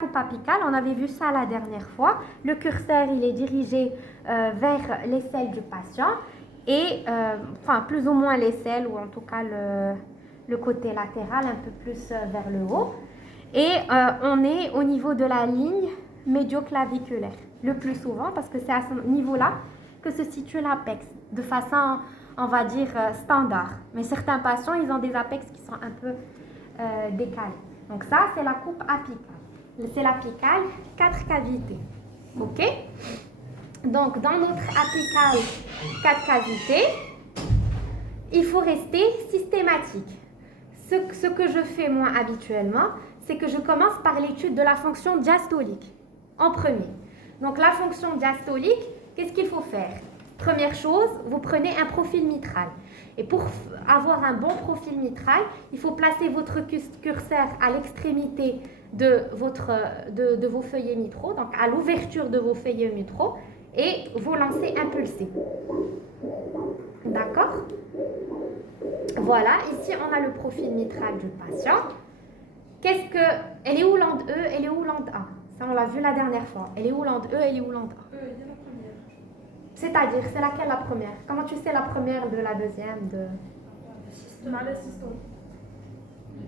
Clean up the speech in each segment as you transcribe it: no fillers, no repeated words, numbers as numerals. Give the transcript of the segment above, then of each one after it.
Coupe apicale, on avait vu ça la dernière fois. Le curseur, il est dirigé vers l'aisselle du patient et, enfin, plus ou moins l'aisselle ou en tout cas le côté latéral, un peu plus vers le haut. Et on est au niveau de la ligne médioclaviculaire, le plus souvent parce que c'est à ce niveau-là que se situe l'apex, de façon, on va dire, standard. Mais certains patients, ils ont des apex qui sont un peu décalés. Donc ça, c'est la coupe apicale. C'est l'apicale, 4 cavités. Ok? Donc, dans notre apicale, 4 cavités, il faut rester systématique. Ce que je fais moi habituellement, c'est que je commence par l'étude de la fonction diastolique en premier. Donc, la fonction diastolique, qu'est-ce qu'il faut faire? Première chose, vous prenez un profil mitral. Et pour avoir un bon profil mitral, il faut placer votre curseur à l'extrémité de vos feuillets mitraux, donc à l'ouverture de vos feuillets mitraux, et vous lancez impulsé. D'accord? Voilà, ici on a le profil mitral du patient. Elle est où l'onde E, elle est où l'onde A? Ça on l'a vu la dernière fois. Elle est où l'onde E, elle est où l'onde A? Elle est la première. C'est-à-dire, c'est laquelle la première? Comment tu sais la première de la deuxième de... La systole.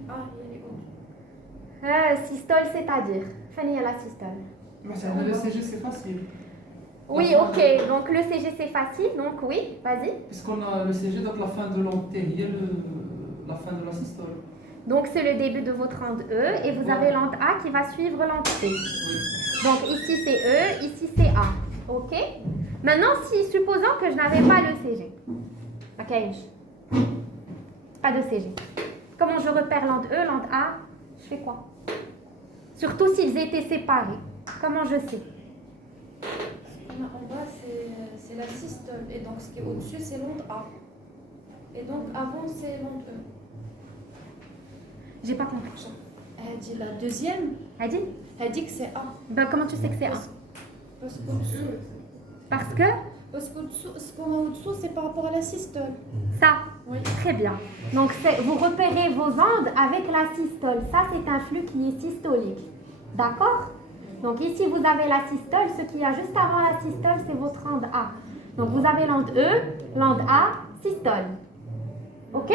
Ah, il est où? Systole, c'est-à-dire, Fanny, la systole. Le CG, c'est facile. Oui, ok. Donc le CG, c'est facile. Donc oui, vas-y. Puisqu'on a le CG, donc la fin de l'onde T, il y a la fin de la systole. Donc c'est le début de votre onde E et vous avez l'onde A qui va suivre l'onde T. Oui. Donc ici c'est E, ici c'est A. Ok? Maintenant, supposons que je n'avais pas le CG. Ok? Pas de CG. Comment je repère l'onde E, l'onde A? Je fais quoi? Surtout s'ils étaient séparés. Comment je sais? Ce qu'on a en bas, c'est la systole. Et donc, ce qui est au-dessus, c'est l'onde A. Et donc, avant, c'est l'onde E. J'ai pas compris. Elle dit la deuxième. Elle dit? Elle dit que c'est A. Ben, comment tu sais que c'est A? Parce qu'au-dessous, Parce que ce qu'on a au-dessous, c'est par rapport à la systole. ça. Oui. Très bien. Donc, vous repérez vos ondes avec la systole. Ça, c'est un flux qui est systolique. D'accord? Donc, ici, vous avez la systole. Ce qu'il y a juste avant la systole, c'est votre onde A. Donc, vous avez l'onde E, l'onde A, systole. OK?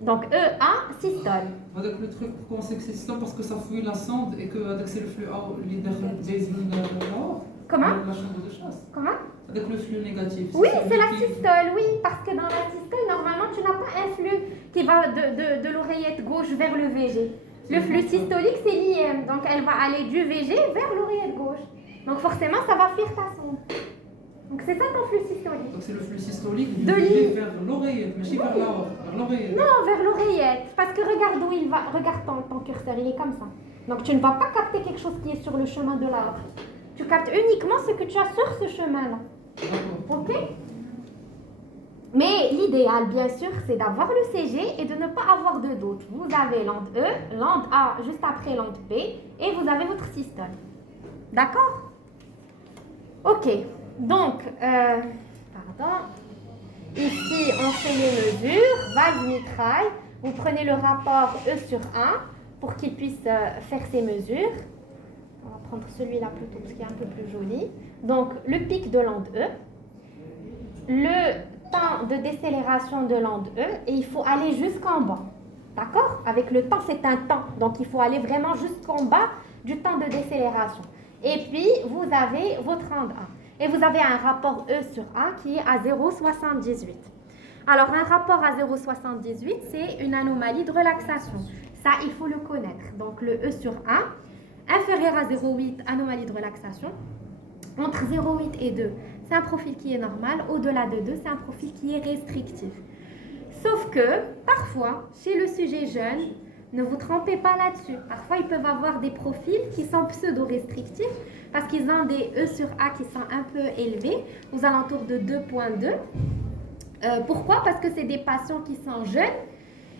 Donc, E, A, systole. Avec le truc, pourquoi on sait que c'est systole? Parce que ça fuit la sonde et que avec c'est le flux A, leader des Comment? La chambre de chasse. Comment? Avec le flux négatif. Oui, c'est la systole, oui. Parce que dans la systole, normalement, tu n'as pas un flux qui va de l'oreillette gauche vers le VG. Le flux systolique, c'est l'IM. Donc, elle va aller du VG vers l'oreillette gauche. Donc, forcément, ça va fuir ta sonde. Donc, c'est ça ton flux systolique. Donc c'est le flux systolique De dirigé vers l'oreillette, mais pas vers l'oreillette. Non, vers l'oreillette. Parce que regarde où il va. Regarde ton curseur, il est comme ça. Donc, tu ne vas pas capter quelque chose qui est sur le chemin de l'arbre. Tu captes uniquement ce que tu as sur ce chemin-là. D'accord. Ok? Mais l'idéal, bien sûr, c'est d'avoir le CG et de ne pas avoir de doute. Vous avez l'onde E, l'onde A juste après l'onde B et vous avez votre systole. D'accord? Ok. Donc, pardon. Ici, on fait les mesures. Valve mitraille. Vous prenez le rapport E sur 1 pour qu'il puisse faire ses mesures. On va prendre celui-là plutôt parce qu'il est un peu plus joli. Donc, le pic de l'onde E. Le temps de décélération de l'onde E et il faut aller jusqu'en bas. D'accord? Avec le temps, c'est un temps. Donc, il faut aller vraiment jusqu'en bas du temps de décélération. Et puis, vous avez votre onde A. Et vous avez un rapport E sur A qui est à 0,78. Alors, un rapport à 0,78, c'est une anomalie de relaxation. Ça, il faut le connaître. Donc, le E sur 1, inférieur à 0,8, anomalie de relaxation. Entre 0,8 et 2, c'est un profil qui est normal. Au-delà de 2, c'est un profil qui est restrictif. Sauf que, parfois, chez le sujet jeune, ne vous trompez pas là-dessus. Parfois, ils peuvent avoir des profils qui sont pseudo-restrictifs parce qu'ils ont des E sur A qui sont un peu élevés, aux alentours de 2,2. Pourquoi? Parce que c'est des patients qui sont jeunes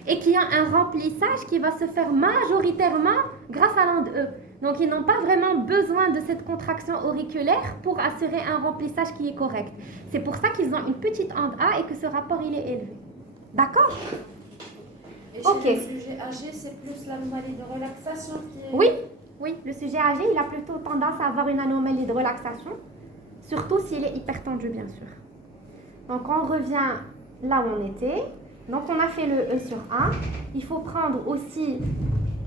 et qui ont un remplissage qui va se faire majoritairement grâce à l'onde E. Donc, ils n'ont pas vraiment besoin de cette contraction auriculaire pour assurer un remplissage qui est correct. C'est pour ça qu'ils ont une petite onde A et que ce rapport, il est élevé. D'accord? Et chez le sujet âgé, c'est plus l'anomalie de relaxation qui est... Oui, Oui, le sujet âgé, il a plutôt tendance à avoir une anomalie de relaxation, surtout s'il est hypertendu, bien sûr. Donc, on revient là où on était. Donc, on a fait le E sur 1. Il faut prendre aussi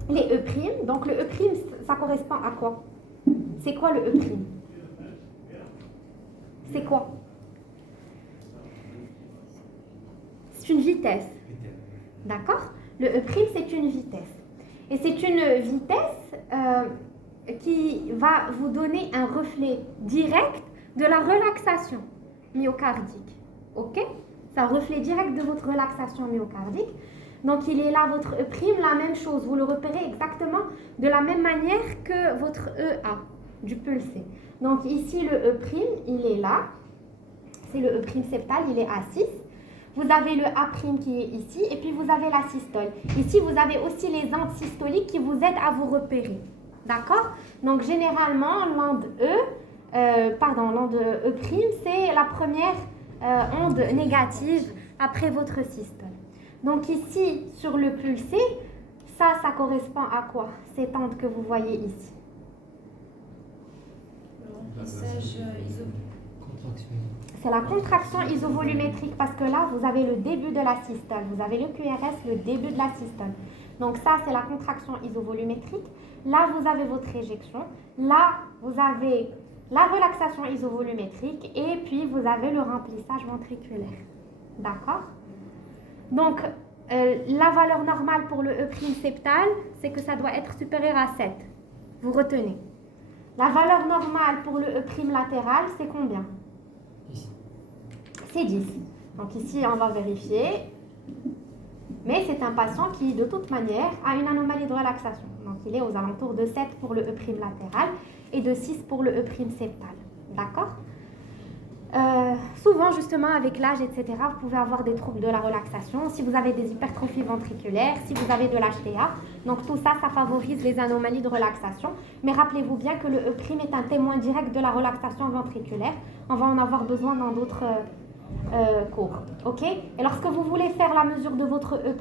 les E'. Donc, le E', ça correspond à quoi? C'est quoi le E'? C'est quoi? C'est une vitesse. D'accord? Le E', c'est une vitesse. Et c'est une vitesse qui va vous donner un reflet direct de la relaxation myocardique. Ok? C'est un reflet direct de votre relaxation myocardique. Donc, il est là, votre E', la même chose. Vous le repérez exactement de la même manière que votre EA, du pulsé. Donc, ici, le E', il est là. C'est le E' septal, il est à 6. Vous avez le A' qui est ici, et puis vous avez la systole. Ici, vous avez aussi les ondes systoliques qui vous aident à vous repérer. D'accord? Donc, généralement, l'onde l'onde E', c'est la première onde négative après votre systole. Donc, ici, sur le pulsé, ça correspond à quoi? Cette onde que vous voyez ici. Remplissage C'est la contraction isovolumétrique parce que là, vous avez le début de la systole. Vous avez le QRS, le début de la systole. Donc ça, c'est la contraction isovolumétrique. Là, vous avez votre éjection. Là, vous avez la relaxation isovolumétrique. Et puis, vous avez le remplissage ventriculaire. D'accord? Donc, la valeur normale pour le E' septal, c'est que ça doit être supérieur à 7. Vous retenez. La valeur normale pour le E' latéral, c'est combien? C'est 10. Donc ici, on va vérifier. Mais c'est un patient qui, de toute manière, a une anomalie de relaxation. Donc il est aux alentours de 7 pour le E' latéral et de 6 pour le E' septal. D'accord? Souvent, justement, avec l'âge, etc., vous pouvez avoir des troubles de la relaxation. Si vous avez des hypertrophies ventriculaires, si vous avez de l'HTA. Donc tout ça, ça favorise les anomalies de relaxation. Mais rappelez-vous bien que le E' est un témoin direct de la relaxation ventriculaire. On va en avoir besoin dans d'autres cours. Ok? Et lorsque vous voulez faire la mesure de votre E',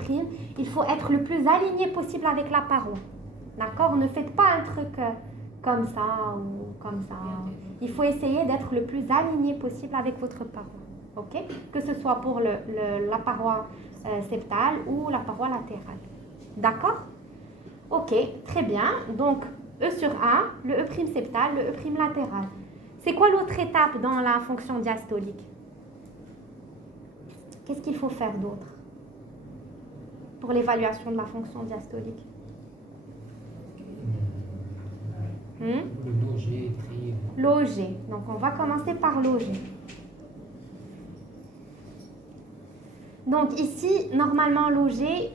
il faut être le plus aligné possible avec la paroi. D'accord? Ne faites pas un truc comme ça ou comme ça. Il faut essayer d'être le plus aligné possible avec votre paroi. Ok? Que ce soit pour la paroi septale ou la paroi latérale. D'accord? Ok, très bien. Donc, E sur 1, le E' septal, le E' latéral. C'est quoi l'autre étape dans la fonction diastolique? Qu'est-ce qu'il faut faire d'autre pour l'évaluation de la fonction diastolique? Loger, trier. Loger. Donc, on va commencer par loger. Donc, ici, normalement, loger,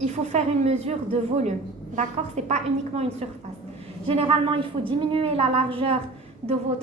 il faut faire une mesure de volume. D'accord? Ce n'est pas uniquement une surface. Généralement, il faut diminuer la largeur de vos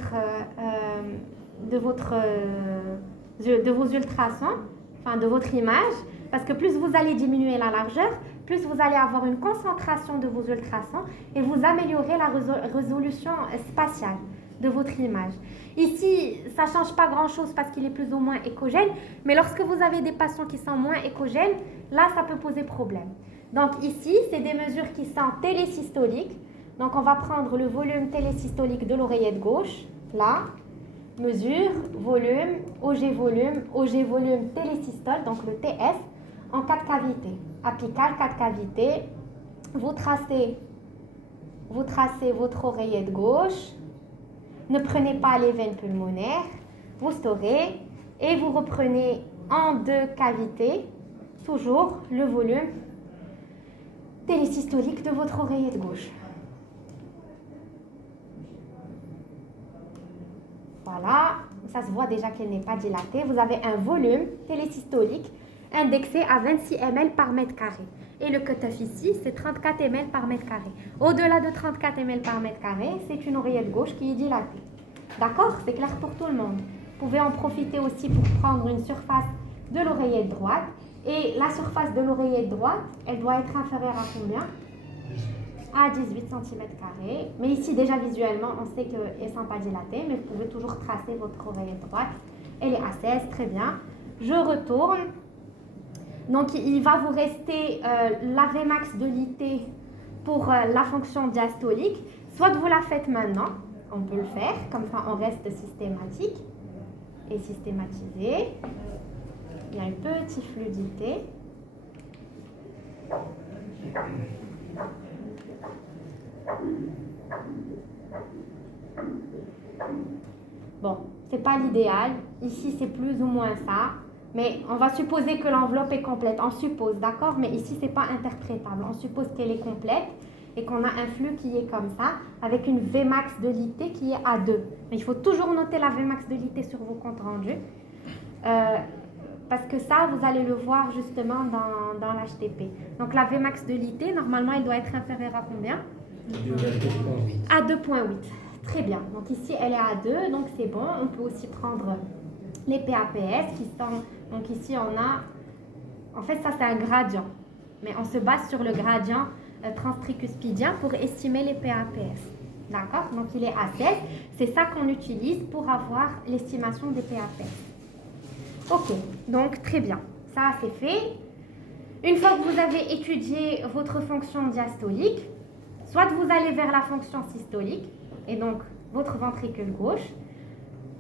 ultrasons, enfin de votre image, parce que plus vous allez diminuer la largeur, plus vous allez avoir une concentration de vos ultrasons et vous améliorez la résolution spatiale de votre image. Ici, ça ne change pas grand-chose parce qu'il est plus ou moins échogène, mais lorsque vous avez des patients qui sont moins échogènes, là, ça peut poser problème. Donc ici, c'est des mesures qui sont télésystoliques. Donc on va prendre le volume télésystolique de l'oreillette gauche, là, mesure, volume, OG volume télésystole, donc le TS, en 4 cavités. Apical, 4 cavités. Vous tracez votre oreillette gauche. Ne prenez pas les veines pulmonaires. Vous storez et vous reprenez en 2 cavités, toujours le volume télésystolique de votre oreillette gauche. Voilà, ça se voit déjà qu'elle n'est pas dilatée. Vous avez un volume télésystolique indexé à 26 ml par mètre carré. Et le cutoff ici, c'est 34 ml par mètre carré. Au-delà de 34 ml par mètre carré, c'est une oreillette gauche qui est dilatée. D'accord? C'est clair pour tout le monde. Vous pouvez en profiter aussi pour prendre une surface de l'oreillette droite. Et la surface de l'oreillette droite, elle doit être inférieure à combien? À 18 cm². Mais ici, déjà visuellement, on sait qu'elles ne sont pas dilatées, mais vous pouvez toujours tracer votre oreillette droite. Elle est à 16, très bien. Je retourne. Donc, il va vous rester la Vmax de l'IT pour la fonction diastolique, soit vous la faites maintenant, on peut le faire, comme ça on reste systématique et systématisé. Il y a une petite fluidité. Bon, c'est pas l'idéal. Ici, c'est plus ou moins ça. Mais on va supposer que l'enveloppe est complète. On suppose, d'accord? Mais ici, c'est pas interprétable. On suppose qu'elle est complète et qu'on a un flux qui est comme ça, avec une Vmax de l'IT qui est à 2. Mais il faut toujours noter la Vmax de l'IT sur vos comptes rendus. Parce que ça, vous allez le voir justement dans l'HTP. Donc la Vmax de l'IT, normalement, elle doit être inférieure à combien? À 2,8. Très bien. Donc ici, elle est à 2, donc c'est bon. On peut aussi prendre les PAPS qui sont... Donc ici, on a... En fait, ça, c'est un gradient. Mais on se base sur le gradient transtricuspidien pour estimer les PAPS. D'accord? Donc il est à 16. C'est ça qu'on utilise pour avoir l'estimation des PAPS. Ok, donc très bien. Ça, c'est fait. Une fois que vous avez étudié votre fonction diastolique, soit vous allez vers la fonction systolique, et donc votre ventricule gauche,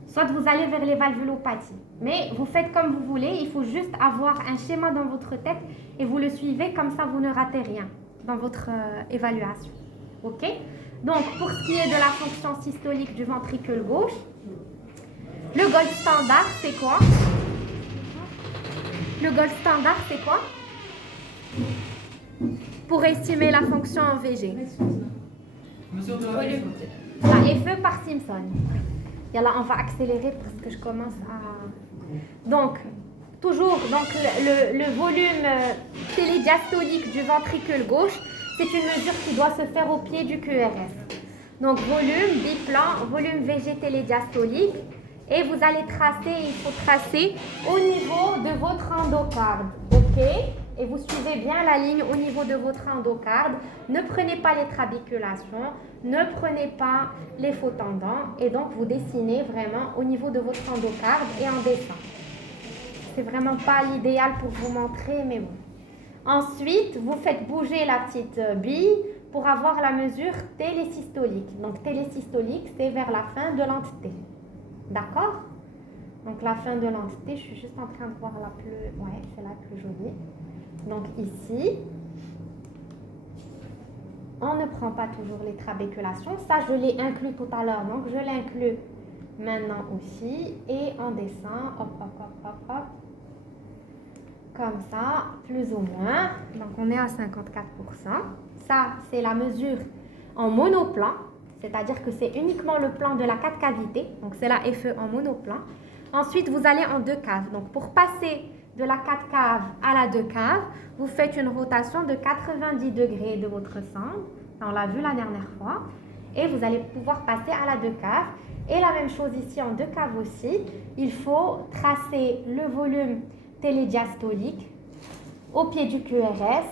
soit vous allez vers les valvulopathies. Mais vous faites comme vous voulez, il faut juste avoir un schéma dans votre tête et vous le suivez, comme ça vous ne ratez rien dans votre évaluation. Ok? Donc, pour ce qui est de la fonction systolique du ventricule gauche, le gold standard, c'est quoi? Le gold standard, c'est quoi? Pour estimer la fonction en VG. Mesure de la FE. La FE par Simpson. Yallah, on va accélérer parce que je commence à... Donc, toujours, donc le volume télédiastolique du ventricule gauche, c'est une mesure qui doit se faire au pied du QRS. Donc, volume, biplan, volume VG télédiastolique. Et vous allez tracer, il faut tracer au niveau de votre endocarde. OK? Et vous suivez bien la ligne au niveau de votre endocarde. Ne prenez pas les trabéculations, ne prenez pas les faux tendons. Et donc, vous dessinez vraiment au niveau de votre endocarde et en dessin. C'est vraiment pas l'idéal pour vous montrer, mais bon. Ensuite, vous faites bouger la petite bille pour avoir la mesure télésystolique. Donc, télésystolique, c'est vers la fin de l'entité. D'accord? Donc, la fin de l'entité, je suis juste en train de voir la plus... Ouais, c'est la plus jolie. Donc, ici, on ne prend pas toujours les trabéculations. Ça, je l'ai inclus tout à l'heure. Donc, je l'inclus maintenant aussi. Et on descend. Hop, hop, hop, hop, hop. Comme ça, plus ou moins. Donc, on est à 54%. Ça, c'est la mesure en monoplan. C'est-à-dire que c'est uniquement le plan de la 4 cavités. Donc, c'est la FE en monoplan. Ensuite, vous allez en 2 caves. Donc, pour passer de la 4 caves à la 2 caves, vous faites une rotation de 90 degrés de votre sangle. On l'a vu la dernière fois. Et vous allez pouvoir passer à la 2 caves. Et la même chose ici en 2 caves aussi. Il faut tracer le volume télédiastolique au pied du QRS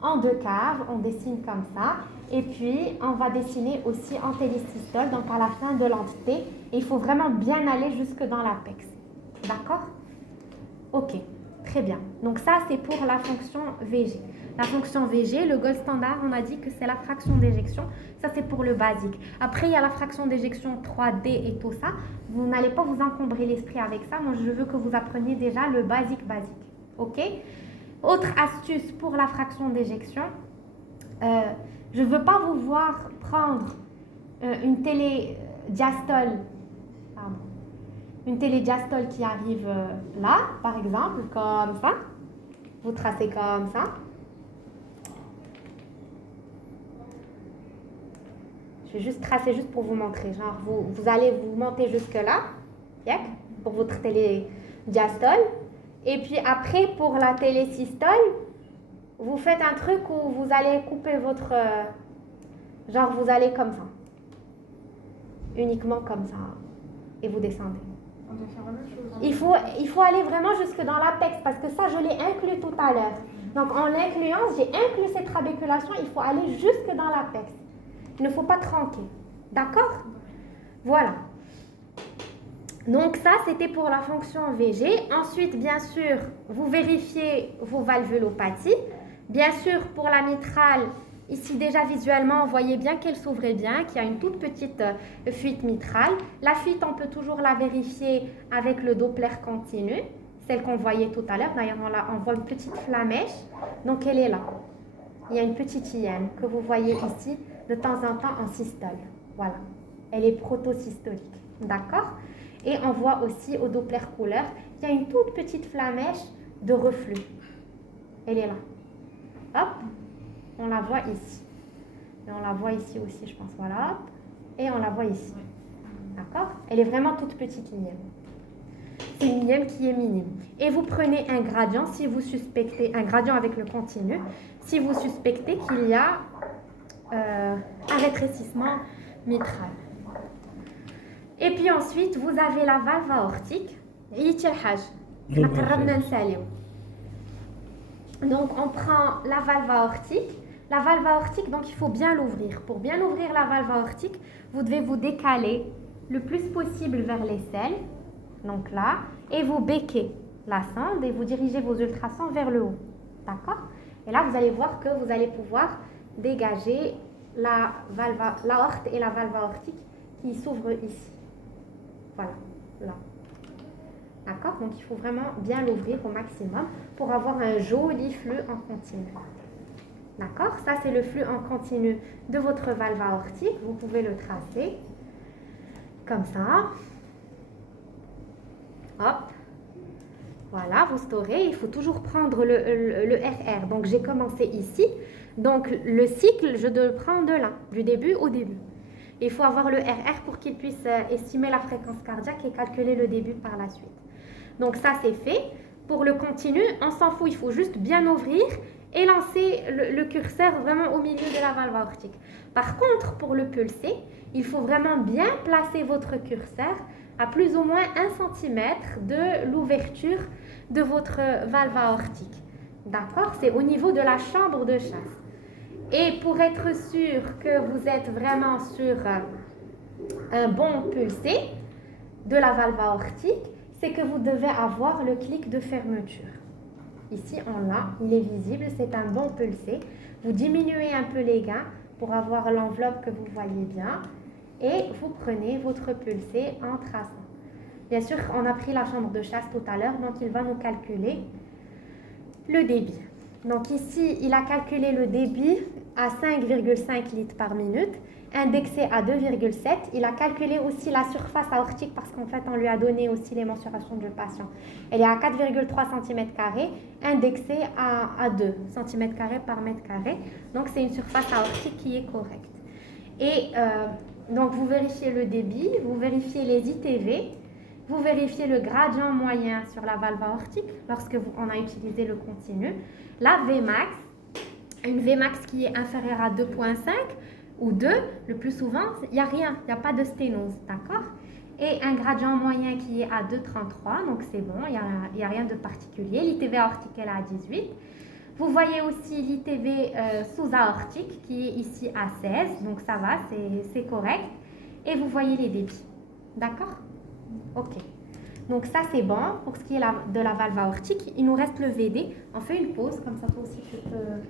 en 2 caves. On dessine comme ça. Et puis, on va dessiner aussi en télésystole, donc à la fin de l'entité. Et il faut vraiment bien aller jusque dans l'apex. D'accord? Ok, très bien. Donc ça, c'est pour la fonction VG. La fonction VG, le gold standard, on a dit que c'est la fraction d'éjection. Ça, c'est pour le basique. Après, il y a la fraction d'éjection 3D et tout ça. Vous n'allez pas vous encombrer l'esprit avec ça. Moi, je veux que vous appreniez déjà le basique. Ok? Autre astuce pour la fraction d'éjection. Je ne veux pas vous voir prendre une télédiastole, qui arrive là, par exemple, comme ça. Vous tracez comme ça. Je vais juste tracer juste pour vous montrer. Genre, vous allez vous monter jusque là, pour votre télédiastole. Et puis après, pour la télésystole, vous faites un truc où vous allez couper votre... genre, vous allez comme ça. Uniquement comme ça. Et vous descendez. On doit faire la même chose. Il faut aller vraiment jusque dans l'apex parce que ça, je l'ai inclus tout à l'heure. Donc, en l'incluant, j'ai inclus cette trabéculation. Il faut aller jusque dans l'apex. Il ne faut pas tronquer. D'accord? Voilà. Donc, ça, c'était pour la fonction VG. Ensuite, bien sûr, vous vérifiez vos valvulopathies. Bien sûr, pour la mitrale, Ici, déjà visuellement, vous voyez bien qu'elle s'ouvrait bien, qu'il y a une toute petite fuite mitrale. La fuite, on peut toujours la vérifier avec le Doppler continu, celle qu'on voyait tout à l'heure. D'ailleurs, on voit une petite flamèche, donc elle est là. Il y a une petite hyène que vous voyez ici de temps en temps en systole. Voilà, elle est protosystolique, d'accord? Et on voit aussi au Doppler couleur, il y a une toute petite flamèche de reflux. Elle est là. Hop, on la voit ici. Et on la voit ici aussi, je pense. Voilà. Et on la voit ici. D'accord? Elle est vraiment toute petite hyène. C'est une hyène qui est minime. Et vous prenez un gradient si vous suspectez, un gradient avec le continu, si vous suspectez qu'il y a un rétrécissement mitral. Et puis ensuite, vous avez la valve aortique. Donc, on prend la valve aortique. La valve aortique, donc il faut bien l'ouvrir. Pour bien ouvrir la valve aortique, vous devez vous décaler le plus possible vers l'aisselle. Donc là, et vous béquez la sonde et vous dirigez vos ultrasons vers le haut. D'accord? Et là, vous allez voir que vous allez pouvoir dégager l'aorte et la valve aortique qui s'ouvrent ici. Voilà, là. D'accord? Donc, il faut vraiment bien l'ouvrir au maximum pour avoir un joli flux en continu. D'accord? Ça, c'est le flux en continu de votre valve aortique. Vous pouvez le tracer comme ça. Hop. Voilà, vous storez. Il faut toujours prendre le RR. Donc, j'ai commencé ici. Donc, le cycle, je dois le prendre de là, du début au début. Il faut avoir le RR pour qu'il puisse estimer la fréquence cardiaque et calculer le début par la suite. Donc, ça, c'est fait. Pour le continu, on s'en fout. Il faut juste bien ouvrir et lancer le curseur vraiment au milieu de la valve aortique. Par contre, pour le pulser, il faut vraiment bien placer votre curseur à plus ou moins 1 cm de l'ouverture de votre valve aortique. D'accord? C'est au niveau de la chambre de chasse. Et pour être sûr que vous êtes vraiment sur un bon pulsé de la valve aortique, c'est que vous devez avoir le clic de fermeture. Ici, on l'a, il est visible, c'est un bon pulsé. Vous diminuez un peu les gains pour avoir l'enveloppe que vous voyez bien et vous prenez votre pulsé en traçant. Bien sûr, on a pris la chambre de chasse tout à l'heure, donc il va nous calculer le débit. Donc ici, il a calculé le débit à 5,5 litres par minute, indexé à 2,7. Il a calculé aussi la surface aortique parce qu'en fait, on lui a donné aussi les mensurations du patient. Elle est à 4,3 cm², indexée à 2 cm² par mètre carré. Donc, c'est une surface aortique qui est correcte. Et donc, vous vérifiez le débit, vous vérifiez les ITV, vous vérifiez le gradient moyen sur la valve aortique lorsque on a utilisé le continu. La Vmax, une Vmax qui est inférieure à 2,5 ou 2, le plus souvent, il n'y a rien, il n'y a pas de sténose, d'accord? Et un gradient moyen qui est à 2,33, donc c'est bon, il n'y a rien de particulier. L'ITV aortique, elle est à 18. Vous voyez aussi l'ITV sous-aortique qui est ici à 16, donc ça va, c'est correct. Et vous voyez les débits, d'accord? Ok. Donc ça c'est bon pour ce qui est de la valve aortique. Il nous reste le VD. On fait une pause, comme ça toi aussi tu peux